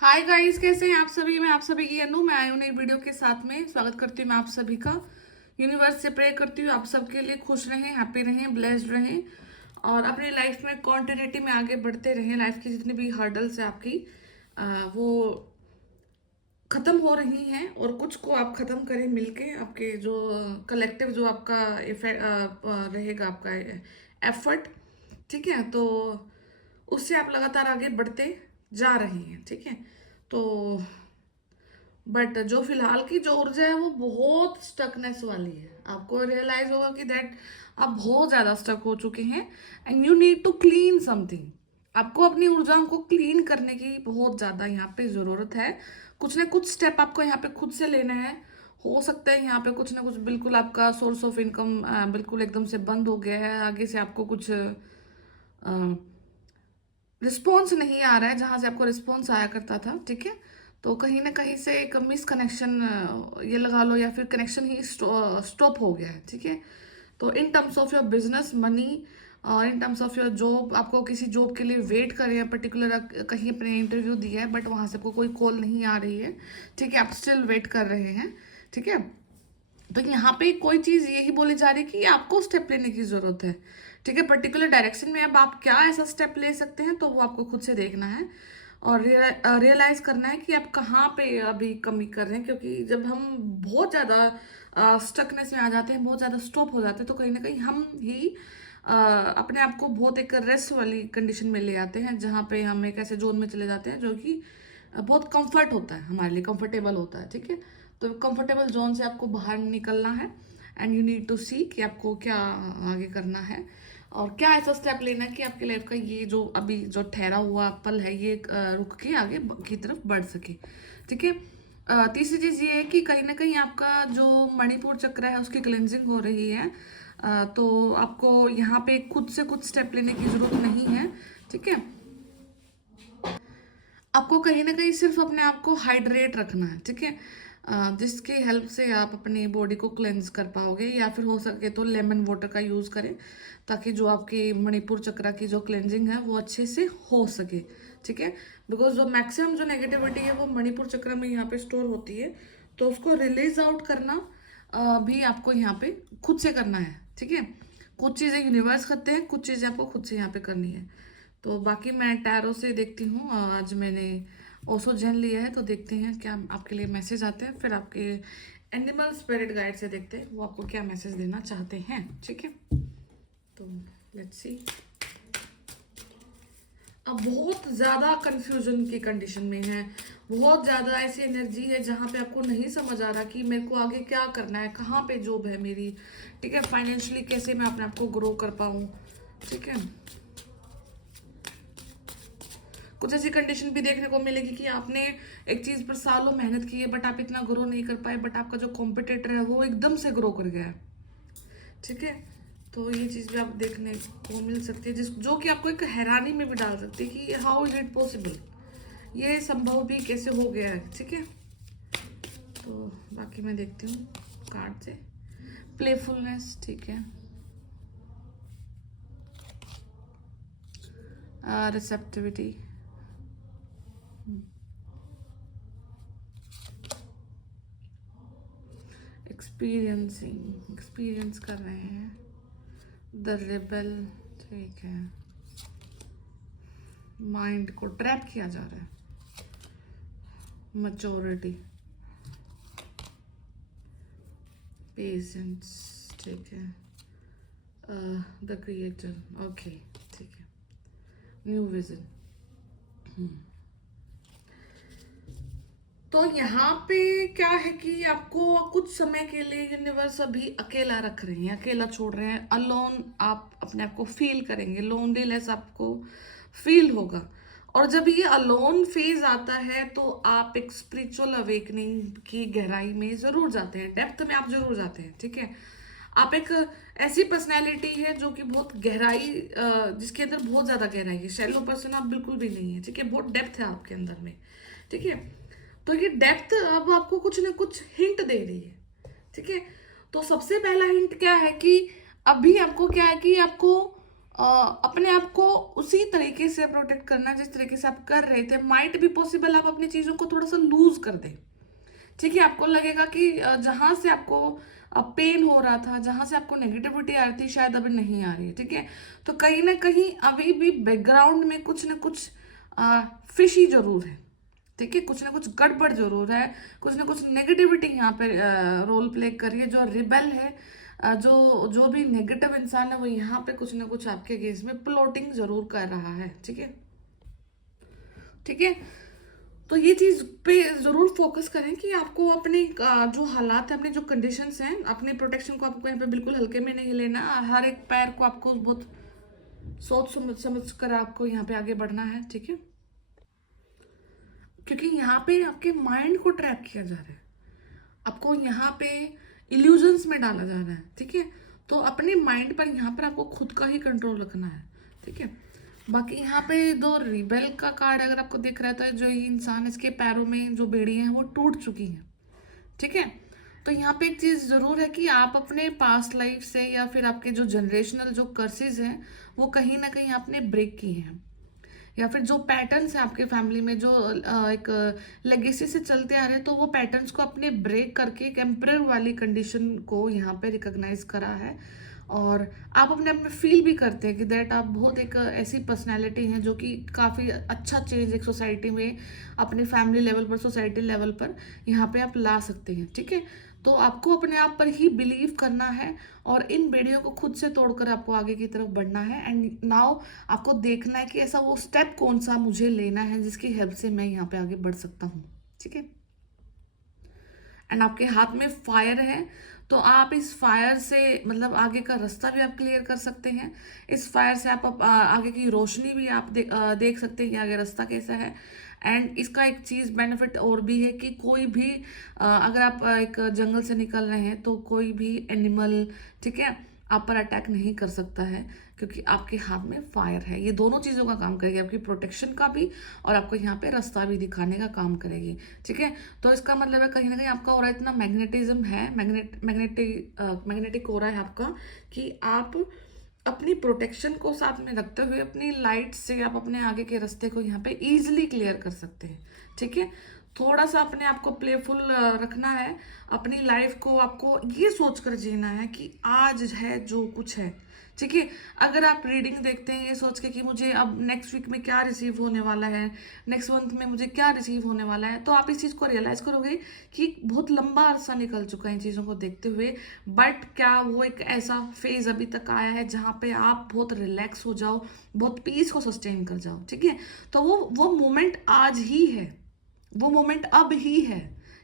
Hi guys, कैसे हैं आप सभी। मैं आप सभी की अनु, मैं आई हूँ नई वीडियो के साथ में। स्वागत करती हूँ मैं आप सभी का। यूनिवर्स से प्रे करती हूँ आप सबके लिए खुश रहें, हैप्पी रहें, ब्लेस्ड रहें और अपनी लाइफ में कॉन्टिन्यूटी में आगे बढ़ते रहें। लाइफ की जितनी भी हर्डल्स है आपकी वो खत्म हो रही हैं और कुछ को आप खत्म करें मिलके। आपके जो कलेक्टिव जो आपका इफेक्ट रहेगा, आपका एफर्ट, ठीक है, तो उससे आप लगातार आगे बढ़ते जा रहे हैं, ठीक है। तो बट जो फिलहाल की जो ऊर्जा है वो बहुत स्टकनेस वाली है। आपको रियलाइज होगा कि दैट आप बहुत ज्यादा स्टक हो चुके हैं and you need to clean something. आपको अपनी ऊर्जाओं को क्लीन करने की बहुत ज्यादा यहाँ पे जरूरत है। कुछ ना कुछ स्टेप आपको यहाँ पे खुद से लेना है। हो सकता है यहाँ पे कुछ ना कुछ बिल्कुल आपका सोर्स ऑफ इनकम बिल्कुल एकदम से बंद हो गया है, आगे से आपको कुछ रिस्पॉन्स नहीं आ रहा है जहां से आपको रिस्पॉन्स आया करता था, ठीक है। तो कहीं ना कहीं से एक मिस कनेक्शन ये लगा लो या फिर कनेक्शन ही स्टॉप हो गया है, ठीक है। तो in terms of your business money और in terms of your job, आपको किसी जॉब के लिए वेट कर रहे हैं, पर्टिकुलर कहीं अपने इंटरव्यू दिया है बट वहां से आपको कोई कॉल नहीं आ रही है, ठीक है, आप स्टिल वेट कर रहे हैं, ठीक है। तो यहाँ पे कोई चीज यही बोली जा रही है कि आपको स्टेप लेने की जरूरत है, ठीक है। पर्टिकुलर डायरेक्शन में अब आप क्या ऐसा स्टेप ले सकते हैं तो वो आपको खुद से देखना है और रियलाइज करना है कि आप कहाँ पे अभी कमी कर रहे हैं। क्योंकि जब हम बहुत ज्यादा स्टकनेस में आ जाते हैं, बहुत ज्यादा स्टॉप हो जाते हैं, तो कहीं ना कहीं हम ही अपने आप को बहुत एक रेस्ट वाली कंडीशन में ले आते हैं, जहाँ पे हम एक ऐसे जोन में चले जाते हैं जो कि बहुत कंफर्ट होता है, हमारे लिए कंफर्टेबल होता है, ठीक है। तो कंफर्टेबल जोन से आपको बाहर निकलना है एंड यू नीड टू सी कि आपको क्या आगे करना है और क्या ऐसा स्टेप लेना है कि आपकी लाइफ का ये जो अभी जो ठहरा हुआ पल है ये रुक के आगे की तरफ बढ़ सके, ठीक है। तीसरी चीज ये है कि कहीं ना कहीं आपका जो मणिपुर चक्र है उसकी क्लेंजिंग हो रही है। तो आपको यहाँ पे खुद से कुछ स्टेप लेने की जरूरत नहीं है, ठीक है। आपको कहीं ना कहीं सिर्फ अपने आप को हाइड्रेट रखना है, ठीक है। जिसके हेल्प से आप अपनी बॉडी को क्लेंज कर पाओगे, या फिर हो सके तो लेमन वाटर का यूज करें ताकि जो आपकी मणिपुर चक्रा की जो क्लेंजिंग है वो अच्छे से हो सके, ठीक है। बिकॉज जो मैक्सिमम जो नेगेटिविटी है वो मणिपुर चक्र में यहाँ पे स्टोर होती है। तो उसको रिलीज आउट करना भी आपको यहाँ पे खुद से करना है, ठीक है। कुछ चीजें यूनिवर्स करते हैं, कुछ चीजें आपको खुद से यहाँ पे करनी है। तो बाकी मैं टैरो से देखती हूँ, आज मैंने ओसो जैन लिया है, तो देखते हैं क्या आपके लिए मैसेज आते हैं। फिर आपके एनिमल स्पिरिट गाइड से देखते हैं वो आपको क्या मैसेज देना चाहते हैं, ठीक है। तो लेट्स सी। अब बहुत ज़्यादा कंफ्यूजन की कंडीशन में है, बहुत ज़्यादा ऐसी एनर्जी है जहाँ पे आपको नहीं समझ आ रहा कि मेरे को आगे क्या करना है, कहाँ पे जॉब है मेरी, ठीक है, फाइनेंशियली कैसे मैं अपने आप को ग्रो कर पाऊँ, ठीक है। कुछ ऐसी कंडीशन भी देखने को मिलेगी कि आपने एक चीज पर सालों मेहनत की है बट आप इतना ग्रो नहीं कर पाए, बट आपका जो कॉम्पिटिटर है वो एकदम से ग्रो कर गया है, ठीक है। तो ये चीज भी आप देखने को मिल सकती है, जिस जो कि आपको एक हैरानी में भी डाल सकती है कि हाउ इज इट पॉसिबल, ये संभव भी कैसे हो गया है, ठीक है। तो बाकी मैं देखती हूँ कार्ड से। प्लेफुलनेस, ठीक है। रिसेप्टिविटी, एक्सपीरियंसिंग, एक्सपीरियंस कर रहे हैं। द रिबल, ठीक है। माइंड को ट्रैप किया जा रहा है। मैच्योरिटी, पेशेंस, ठीक है। द क्रिएटर, ओके, ठीक है। New vision. तो यहाँ पे क्या है कि आपको कुछ समय के लिए यूनिवर्स अभी अकेला रख रहे हैं, अकेला छोड़ रहे हैं, अलोन आप अपने आप को फील करेंगे, लोनलीनेस आपको फील होगा। और जब ये अलोन फेज आता है तो आप एक स्पिरिचुअल अवेकनिंग की गहराई में जरूर जाते हैं, डेप्थ में आप जरूर जाते हैं, ठीक है। आप एक ऐसी पर्सनैलिटी है जो कि बहुत गहराई जिसके अंदर बहुत ज्यादा गहराई है, शैलो पर्सन आप बिल्कुल भी नहीं है, ठीक है। बहुत डेप्थ है आपके अंदर में, ठीक है। तो ये डेप्थ अब आपको कुछ ना कुछ हिंट दे रही है, ठीक है। तो सबसे पहला हिंट क्या है कि अभी आपको क्या है कि आपको अपने आप को उसी तरीके से प्रोटेक्ट करना जिस तरीके से आप कर रहे थे। माइट भी पॉसिबल आप अपनी चीज़ों को थोड़ा सा लूज कर दें, ठीक है। आपको लगेगा कि जहाँ से आपको पेन हो रहा था, जहाँ से आपको नेगेटिविटी आ रही थी, शायद अभी नहीं आ रही है, ठीक है। तो कहीं ना कहीं अभी भी बैकग्राउंड में कुछ ना कुछ फिशी जरूर है, ठीक है। कुछ ना कुछ गड़बड़ जरूर है, कुछ ना कुछ नेगेटिविटी यहाँ पे रोल प्ले कर रही है। जो रिबेल है, जो जो भी नेगेटिव इंसान है, वो यहाँ पे कुछ ना कुछ आपके अगेंस्ट में प्लॉटिंग जरूर कर रहा है, ठीक है, ठीक है। तो ये चीज पे जरूर फोकस करें कि आपको अपने जो हालात है, अपने जो कंडीशंस हैं, अपने प्रोटेक्शन को आपको यहाँ पे बिल्कुल हल्के में नहीं लेना। हर एक पैर को आपको बहुत सोच समझ कर आपको यहाँ पे आगे बढ़ना है, ठीक है। क्योंकि यहाँ पे आपके माइंड को ट्रैप किया जा रहा है, आपको यहाँ पे इल्यूजन्स में डाला जा रहा है, ठीक है। तो अपने माइंड पर यहाँ पर आपको खुद का ही कंट्रोल रखना है, ठीक है। बाकी यहाँ पे दो रिबेल का कार्ड अगर आपको दिख रहा है, तो जो ये इंसान, इसके पैरों में जो बेड़ियां हैं वो टूट चुकी हैं, ठीक है। तो यहाँ पे एक चीज जरूर है कि आप अपने पास्ट लाइफ से या फिर आपके जो जनरेशनल जो कर्सेज हैं, वो कहीं ना कहीं आपने ब्रेक किए हैं, या फिर जो पैटर्न्स है आपके फैमिली में जो एक लेगेसी से चलते आ रहे हैं, तो वो पैटर्न्स को अपने ब्रेक करके एक एम्परर वाली कंडीशन को यहाँ पे रिकॉग्नाइज करा है। और आप अपने आप में फील भी करते हैं कि दैट आप बहुत एक ऐसी पर्सनैलिटी हैं जो कि काफ़ी अच्छा चेंज एक सोसाइटी में, अपने फैमिली लेवल पर, सोसाइटी लेवल पर यहाँ पे आप ला सकते हैं, ठीक है। तो आपको अपने आप पर ही बिलीव करना है और इन बेड़ियों को खुद से तोड़कर आपको आगे की तरफ बढ़ना है। एंड नाउ आपको देखना है कि ऐसा वो स्टेप कौन सा मुझे लेना है जिसकी हेल्प से मैं यहाँ पे आगे बढ़ सकता हूँ, ठीक है। एंड आपके हाथ में फायर है, तो आप इस फायर से मतलब आगे का रास्ता भी आप क्लियर कर सकते हैं। इस फायर से आप आगे की रोशनी भी आप देख सकते हैं कि आगे रास्ता कैसा है। एंड इसका एक चीज़ बेनिफिट और भी है कि कोई भी अगर आप एक जंगल से निकल रहे हैं, तो कोई भी एनिमल, ठीक है, आप पर अटैक नहीं कर सकता है, क्योंकि आपके हाथ में फायर है। ये दोनों चीज़ों का काम करेगी, आपकी प्रोटेक्शन का भी और आपको यहाँ पे रास्ता भी दिखाने का काम करेगी, ठीक है। तो इसका मतलब है कहीं ना कहीं आपका ऑरा इतना मैग्नेटिज्म है, मैग्नेटिक ऑरा है आपका, कि आप अपनी प्रोटेक्शन को साथ में रखते हुए अपनी लाइट से आप अपने आगे के रास्ते को यहाँ पे इजीली क्लियर कर सकते हैं, ठीक है। थोड़ा सा अपने आप को प्लेफुल रखना है, अपनी लाइफ को आपको ये सोचकर जीना है कि आज है जो कुछ है, ठीक है। अगर आप रीडिंग देखते हैं ये सोच के कि मुझे अब नेक्स्ट वीक में क्या रिसीव होने वाला है, नेक्स्ट मंथ में मुझे क्या रिसीव होने वाला है, तो आप इस चीज़ को रियलाइज करोगे कि बहुत लंबा अरसा निकल चुका है इन चीज़ों को देखते हुए। बट क्या वो एक ऐसा फेज अभी तक आया है जहाँ पे आप बहुत रिलैक्स हो जाओ, बहुत पीस को सस्टेन कर जाओ, ठीक है। तो वो मोमेंट आज ही है, वो मोमेंट अब ही है,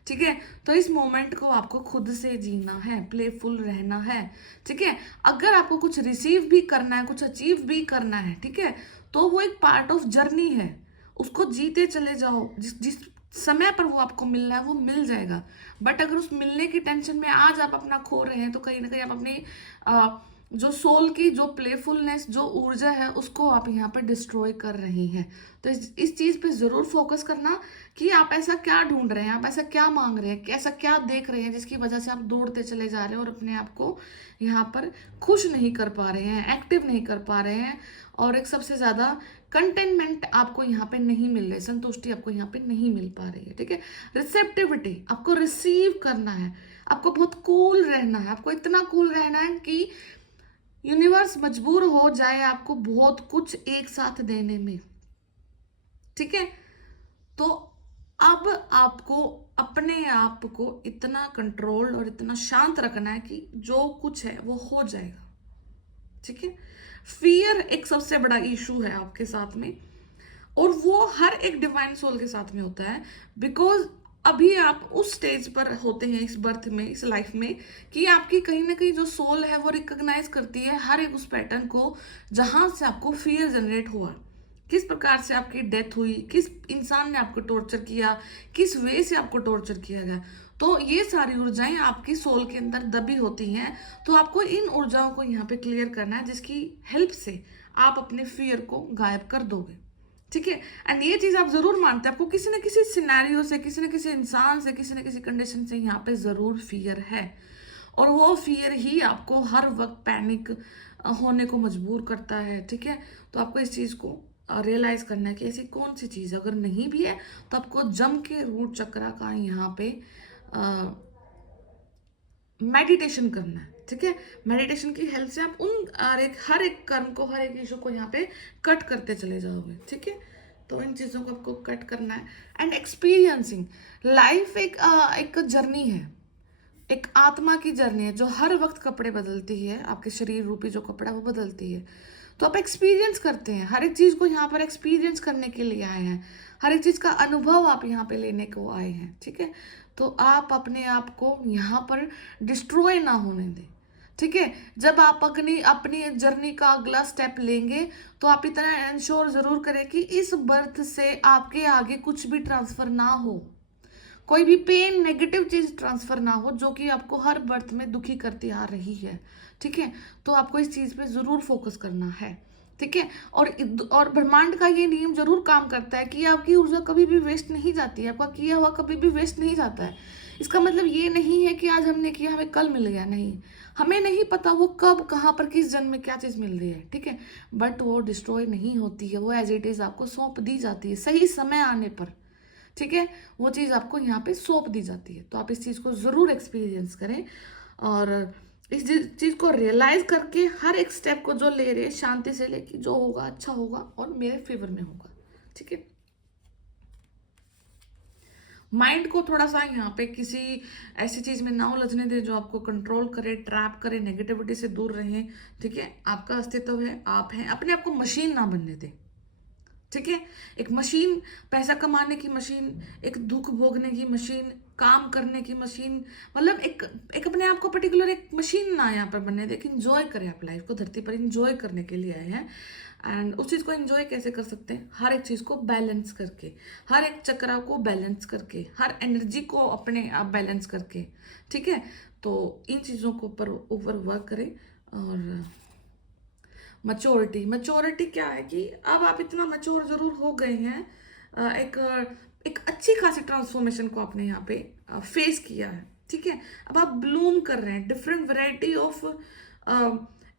ठीक है। तो इस मोमेंट को आपको खुद से जीना है, प्लेफुल रहना है, ठीक है। अगर आपको कुछ रिसीव भी करना है, कुछ अचीव भी करना है, ठीक है, तो वो एक पार्ट ऑफ जर्नी है, उसको जीते चले जाओ। जिस जिस समय पर वो आपको मिलना है वो मिल जाएगा। बट अगर उस मिलने की टेंशन में आज आप अपना खो रहे हैं, तो कहीं ना कहीं आप अपनी जो सोल की जो प्लेफुलनेस, जो ऊर्जा है, उसको आप यहाँ पर डिस्ट्रॉय कर रही हैं। तो इस चीज़ पे ज़रूर फोकस करना कि आप ऐसा क्या ढूंढ रहे हैं, आप ऐसा क्या मांग रहे हैं, ऐसा क्या देख रहे हैं जिसकी वजह से आप दौड़ते चले जा रहे हैं और अपने आप को यहाँ पर खुश नहीं कर पा रहे हैं, एक्टिव नहीं कर पा रहे हैं। और एक सबसे ज़्यादा कंटेनमेंट आपको यहाँ पे नहीं मिल रही, संतुष्टि आपको यहाँ पे नहीं मिल पा रही है, ठीक है। रिसेप्टिविटी, आपको रिसीव करना है, आपको बहुत कूल रहना है, आपको इतना कूल रहना है कि यूनिवर्स मजबूर हो जाए आपको बहुत कुछ एक साथ देने में, ठीक है। तो अब आपको अपने आप को इतना कंट्रोल्ड और इतना शांत रखना है कि जो कुछ है वो हो जाएगा, ठीक है। फियर एक सबसे बड़ा इशू है आपके साथ में, और वो हर एक डिवाइन सोल के साथ में होता है। बिकॉज अभी आप उस स्टेज पर होते हैं इस बर्थ में, इस लाइफ में, कि आपकी कहीं ना कहीं जो सोल है वो रिकॉग्नाइज करती है हर एक उस पैटर्न को जहां से आपको फियर जनरेट हुआ, किस प्रकार से आपकी डेथ हुई, किस इंसान ने आपको टॉर्चर किया, किस वे से आपको टॉर्चर किया गया। तो ये सारी ऊर्जाएं आपकी सोल के अंदर दबी होती हैं। तो आपको इन ऊर्जाओं को यहाँ पे क्लियर करना है, जिसकी हेल्प से आप अपने फियर को गायब कर दोगे, ठीक है। एंड ये चीज आप जरूर मानते हैं, आपको किसी न किसी सिनेरियो से, किसी न किसी इंसान से, किसी न किसी कंडीशन से यहाँ पे जरूर फियर है, और वो फियर ही आपको हर वक्त पैनिक होने को मजबूर करता है, ठीक है। तो आपको इस चीज़ को रियलाइज करना है कि ऐसी कौन सी चीज़ अगर नहीं भी है तो आपको जम के रूट चक्रा का यहाँ पे मेडिटेशन करना है, ठीक है। मेडिटेशन की हेल्प से आप उन हर एक कर्म को, हर एक इशू को यहाँ पे कट करते चले जाओगे, ठीक है। तो इन चीज़ों को आपको कट करना है। एंड एक्सपीरियंसिंग लाइफ एक जर्नी है, एक आत्मा की जर्नी है जो हर वक्त कपड़े बदलती है, आपके शरीर रूपी जो कपड़ा है वो बदलती है। तो आप एक्सपीरियंस करते हैं, हर एक चीज़ को यहाँ पर एक्सपीरियंस करने के लिए आए हैं, हर एक चीज़ का अनुभव आप यहाँ पे लेने को आए हैं, ठीक है। तो आप अपने आप को यहाँ पर डिस्ट्रॉय ना होने दें, ठीक है। जब आप अपनी अपनी जर्नी का अगला स्टेप लेंगे तो आप इतना इंश्योर जरूर करें कि इस बर्थ से आपके आगे कुछ भी ट्रांसफर ना हो, कोई भी पेन नेगेटिव चीज ट्रांसफर ना हो जो कि आपको हर बर्थ में दुखी करती आ रही है, ठीक है। तो आपको इस चीज पे जरूर फोकस करना है, ठीक है। और ब्रह्मांड का ये नियम जरूर काम करता है कि आपकी ऊर्जा कभी भी वेस्ट नहीं जाती है, आपका किया हुआ कभी भी वेस्ट नहीं जाता है। इसका मतलब ये नहीं है कि आज हमने किया हमें कल मिल गया, नहीं, हमें नहीं पता वो कब कहाँ पर किस जन्म में क्या चीज़ मिल रही है, ठीक है। बट वो डिस्ट्रॉय नहीं होती है, वो एज इट इज आपको सौंप दी जाती है सही समय आने पर, ठीक है। वो चीज़ आपको यहाँ पे सौंप दी जाती है। तो आप इस चीज़ को ज़रूर एक्सपीरियंस करें और इस चीज़ को रियलाइज करके हर एक स्टेप को जो ले रहे हैं शांति से लेके जो होगा अच्छा होगा और मेरे फेवर में होगा, ठीक है। माइंड को थोड़ा सा यहाँ पे किसी ऐसी चीज़ में ना उलझने दे जो आपको कंट्रोल करे, ट्रैप करे, नेगेटिविटी से दूर रहें, ठीक है। आपका अस्तित्व है, आप हैं, अपने आप को मशीन ना बनने दें, ठीक है। एक मशीन, पैसा कमाने की मशीन, एक दुख भोगने की मशीन, काम करने की मशीन, मतलब एक एक अपने आप को पर्टिकुलर एक मशीन ना यहाँ पर बनने दे। इंजॉय करें, आप लाइफ को धरती पर इंजॉय करने के लिए आए हैं। एंड उस चीज़ को एंजॉय कैसे कर सकते हैं? हर एक चीज़ को बैलेंस करके, हर एक चक्रा को बैलेंस करके, हर एनर्जी को अपने आप बैलेंस करके, ठीक है। तो इन चीज़ों को ऊपर वर्क करें। और मच्योरिटी क्या है कि अब आप इतना मच्योर जरूर हो गए हैं, एक एक अच्छी खासी ट्रांसफॉर्मेशन को आपने यहाँ पे फेस किया है, ठीक है। अब आप ब्लूम कर रहे हैं, डिफरेंट वैरायटी ऑफ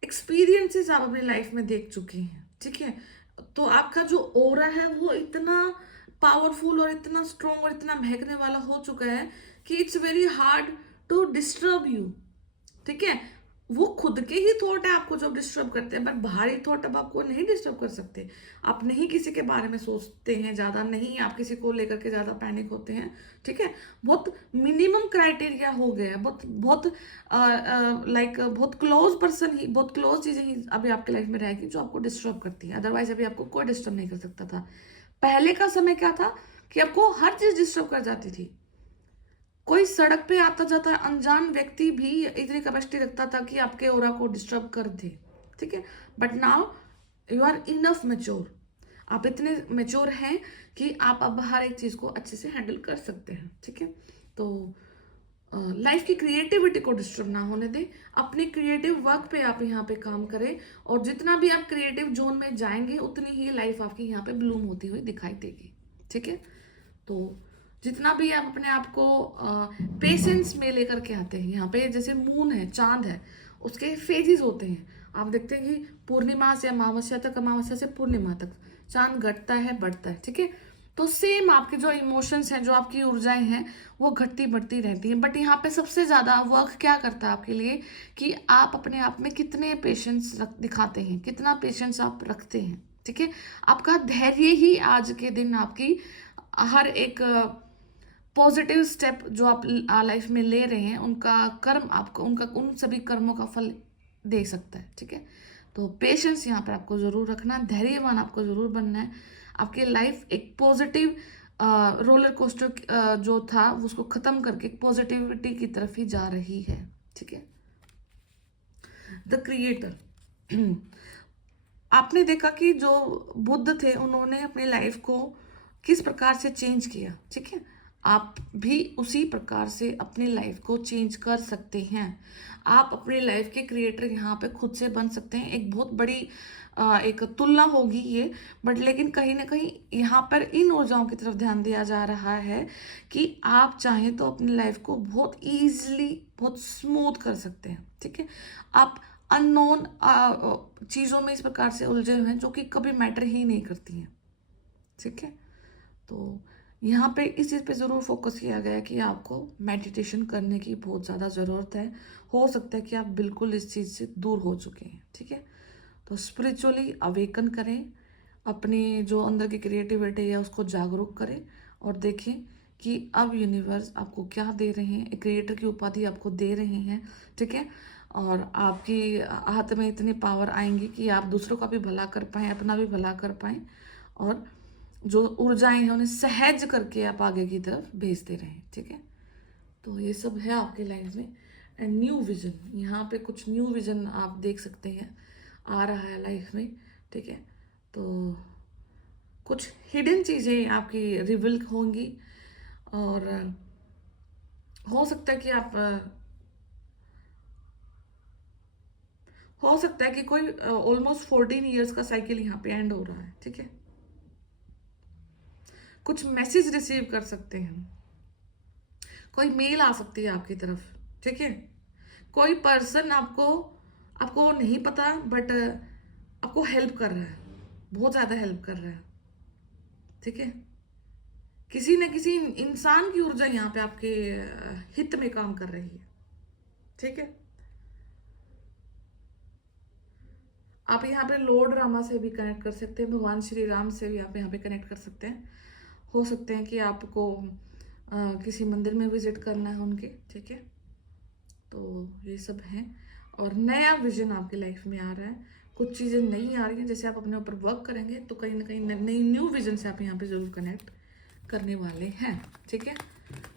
एक्सपीरियंसेस आप अपनी लाइफ में देख चुके हैं, ठीक है। तो आपका जो ओरा है वो इतना पावरफुल और इतना स्ट्रॉन्ग और इतना महकने वाला हो चुका है कि it's very hard to disturb you, ठीक है। वो खुद के ही थॉट है आपको जो डिस्टर्ब करते हैं, बट बाहरी थॉट अब आपको नहीं डिस्टर्ब कर सकते। आप नहीं किसी के बारे में सोचते हैं ज़्यादा, नहीं आप किसी को लेकर के ज़्यादा पैनिक होते हैं, ठीक है। बहुत मिनिमम क्राइटेरिया हो गया है, बहुत बहुत लाइक बहुत क्लोज पर्सन ही, बहुत क्लोज चीज़ें ही अभी आपकी लाइफ में रहेगी जो आपको डिस्टर्ब करती है। अदरवाइज अभी आपको कोई डिस्टर्ब नहीं कर सकता था। पहले का समय क्या था कि आपको हर चीज़ डिस्टर्ब कर जाती थी। कोई सड़क पे आता जाता अनजान व्यक्ति भी इतनी कैपेसिटी रखता था कि आपके ओरा को डिस्टर्ब कर दे, ठीक है। But now you are enough mature, आप इतने मेच्योर हैं कि आप अब हर एक चीज को अच्छे से हैंडल कर सकते हैं, ठीक है। तो लाइफ की क्रिएटिविटी को डिस्टर्ब ना होने दें, अपने क्रिएटिव वर्क पे आप यहाँ पे काम करें और जितना भी आप क्रिएटिव जोन में जाएंगे उतनी ही लाइफ आपकी यहाँ पे ब्लूम होती हुई दिखाई देगी, ठीक है। तो जितना भी आप अपने आप को पेशेंस में लेकर के आते हैं, यहाँ पे जैसे मून है, चांद है, उसके फेजेस होते हैं। आप देखते हैं कि पूर्णिमा से अमावस्या तक, अमावस्या से पूर्णिमा तक चांद घटता है, बढ़ता है, ठीक है। तो सेम आपके जो इमोशंस हैं, जो आपकी ऊर्जाएं हैं, वो घटती बढ़ती रहती हैं। बट यहाँ पे सबसे ज़्यादा वर्क क्या करता है आपके लिए कि आप अपने आप में कितने पेशेंस दिखाते हैं, कितना पेशेंस आप रखते हैं, ठीक है। आपका धैर्य ही आज के दिन आपकी हर एक पॉजिटिव स्टेप जो आप लाइफ में ले रहे हैं उनका कर्म आपको, उनका उन सभी कर्मों का फल दे सकता है, ठीक है। तो पेशेंस यहाँ पर आपको जरूर रखना, धैर्यवान आपको जरूर बनना है। आपकी लाइफ एक पॉजिटिव रोलर कोस्टर जो था उसको खत्म करके पॉजिटिविटी की तरफ ही जा रही है, ठीक है। द क्रिएटर, आपने देखा कि जो बुद्ध थे उन्होंने अपनी लाइफ को किस प्रकार से चेंज किया, ठीक है। आप भी उसी प्रकार से अपनी लाइफ को चेंज कर सकते हैं। आप अपनी लाइफ के क्रिएटर यहाँ पे खुद से बन सकते हैं। एक बहुत बड़ी एक तुलना होगी ये, बट लेकिन कहीं ना कहीं यहाँ पर इन ऊर्जाओं की तरफ ध्यान दिया जा रहा है कि आप चाहें तो अपनी लाइफ को बहुत ईजिली, बहुत स्मूथ कर सकते हैं, ठीक है। आप अननोन चीज़ों में इस प्रकार से उलझे हुए हैं जो कि कभी मैटर ही नहीं करती हैं, ठीक है। तो यहाँ पे इस चीज़ पे ज़रूर फोकस किया गया है कि आपको मेडिटेशन करने की बहुत ज़्यादा ज़रूरत है। हो सकता है कि आप बिल्कुल इस चीज़ से दूर हो चुके हैं, ठीक है। तो स्पिरिचुअली अवेकन करें, अपनी जो अंदर की क्रिएटिविटी है उसको जागरूक करें और देखें कि अब यूनिवर्स आपको क्या दे रहे हैं, एक क्रिएटर की उपाधि आपको दे रहे हैं, ठीक है। और आपकी हाथ में इतनी पावर आएंगी कि आप दूसरों का भी भला कर पाएँ, अपना भी भला कर पाएँ, और जो ऊर्जाएं हैं उन्हें सहज करके आप आगे की तरफ भेजते रहें, ठीक है। तो ये सब है आपके लाइफ में। एंड न्यू विजन, यहाँ पे कुछ न्यू विजन आप देख सकते हैं आ रहा है लाइफ में, ठीक है। तो कुछ हिडन चीज़ें आपकी रिवील होंगी, और हो सकता है कि आप हो सकता है कि कोई ऑलमोस्ट 14 ईयर्स का साइकिल यहाँ पे एंड हो रहा है, ठीक है। कुछ मैसेज रिसीव कर सकते हैं, कोई मेल आ सकती है आपकी तरफ, ठीक है। कोई पर्सन आपको आपको नहीं पता, बट आपको हेल्प कर रहा है, बहुत ज़्यादा हेल्प कर रहा है, ठीक है। किसी न किसी इंसान की ऊर्जा यहाँ पे आपके हित में काम कर रही है, ठीक है। आप यहाँ पे लॉर्ड रामा से भी कनेक्ट कर सकते हैं, भगवान श्री राम से भी आप यहाँ पे कनेक्ट कर सकते हैं। हो सकते हैं कि आपको किसी मंदिर में विजिट करना है उनके, ठीक है। तो ये सब है, और नया विजन आपकी लाइफ में आ रहा है, कुछ चीज़ें नई आ रही हैं। जैसे आप अपने ऊपर वर्क करेंगे तो कहीं ना कहीं नई न्यू विजन से आप यहाँ पे ज़रूर कनेक्ट करने वाले हैं, ठीक है।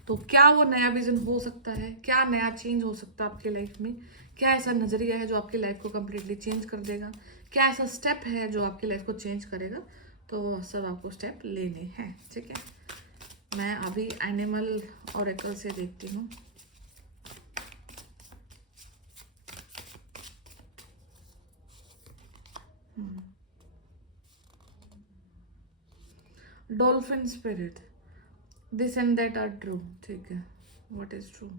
तो क्या वो नया विजन हो सकता है, क्या नया चेंज हो सकता है आपकी लाइफ में, क्या ऐसा नज़रिया है जो आपकी लाइफ को कम्प्लीटली चेंज कर देगा, क्या ऐसा स्टेप है जो आपकी लाइफ को चेंज करेगा, तो सब आपको स्टेप लेने हैं, ठीक है। मैं अभी एनिमल ऑरेकल से देखती हूँ। Dolphin spirit, this and that are true, ठीक है। What is true?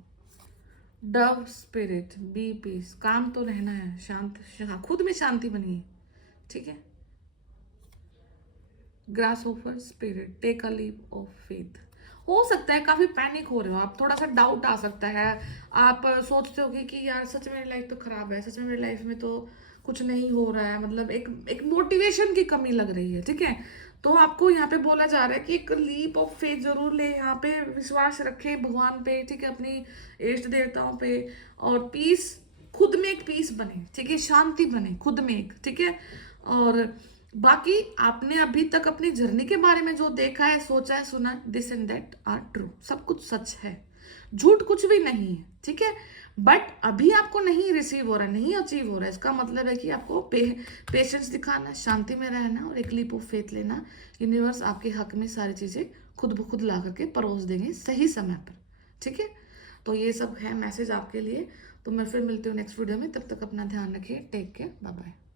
Dove spirit, be peace, calm तो रहना है, खुद में शांति बनिए, ठीक है। Grasshopper spirit, take a leap of faith. हो सकता है काफी पैनिक हो रहे हो आप, थोड़ा सा डाउट आ सकता है, आप सोचते हो कि यार सच में मेरी लाइफ तो खराब है, सच में मेरी लाइफ में तो कुछ नहीं हो रहा है, मतलब एक एक मोटिवेशन की कमी लग रही है, ठीक है। तो आपको यहाँ पे बोला जा रहा है कि एक लीप ऑफ फेथ जरूर ले, यहाँ पे विश्वास रखे भगवान पे, ठीक है, अपनी इष्ट देवताओं पे, और पीस, खुद में एक पीस बने, ठीक है, शांति बने खुद में एक, ठीक है। और बाकी आपने अभी तक अपनी जर्नी के बारे में जो देखा है, सोचा है, सुना है, this and that are true, सब कुछ सच है, झूठ कुछ भी नहीं है, ठीक है। बट अभी आपको नहीं रिसीव हो रहा है, नहीं अचीव हो रहा है, इसका मतलब है कि आपको पेशेंस दिखाना, शांति में रहना और एक लीप ऑफ फेथ लेना। यूनिवर्स आपके हक में सारी चीज़ें खुद ब खुद ला करके परोस देंगे सही समय पर, ठीक है। तो ये सब है मैसेज आपके लिए। तो मैं फिर मिलती हूँ नेक्स्ट वीडियो में, तब तक अपना ध्यान रखिए, टेक केयर, बाय बाय।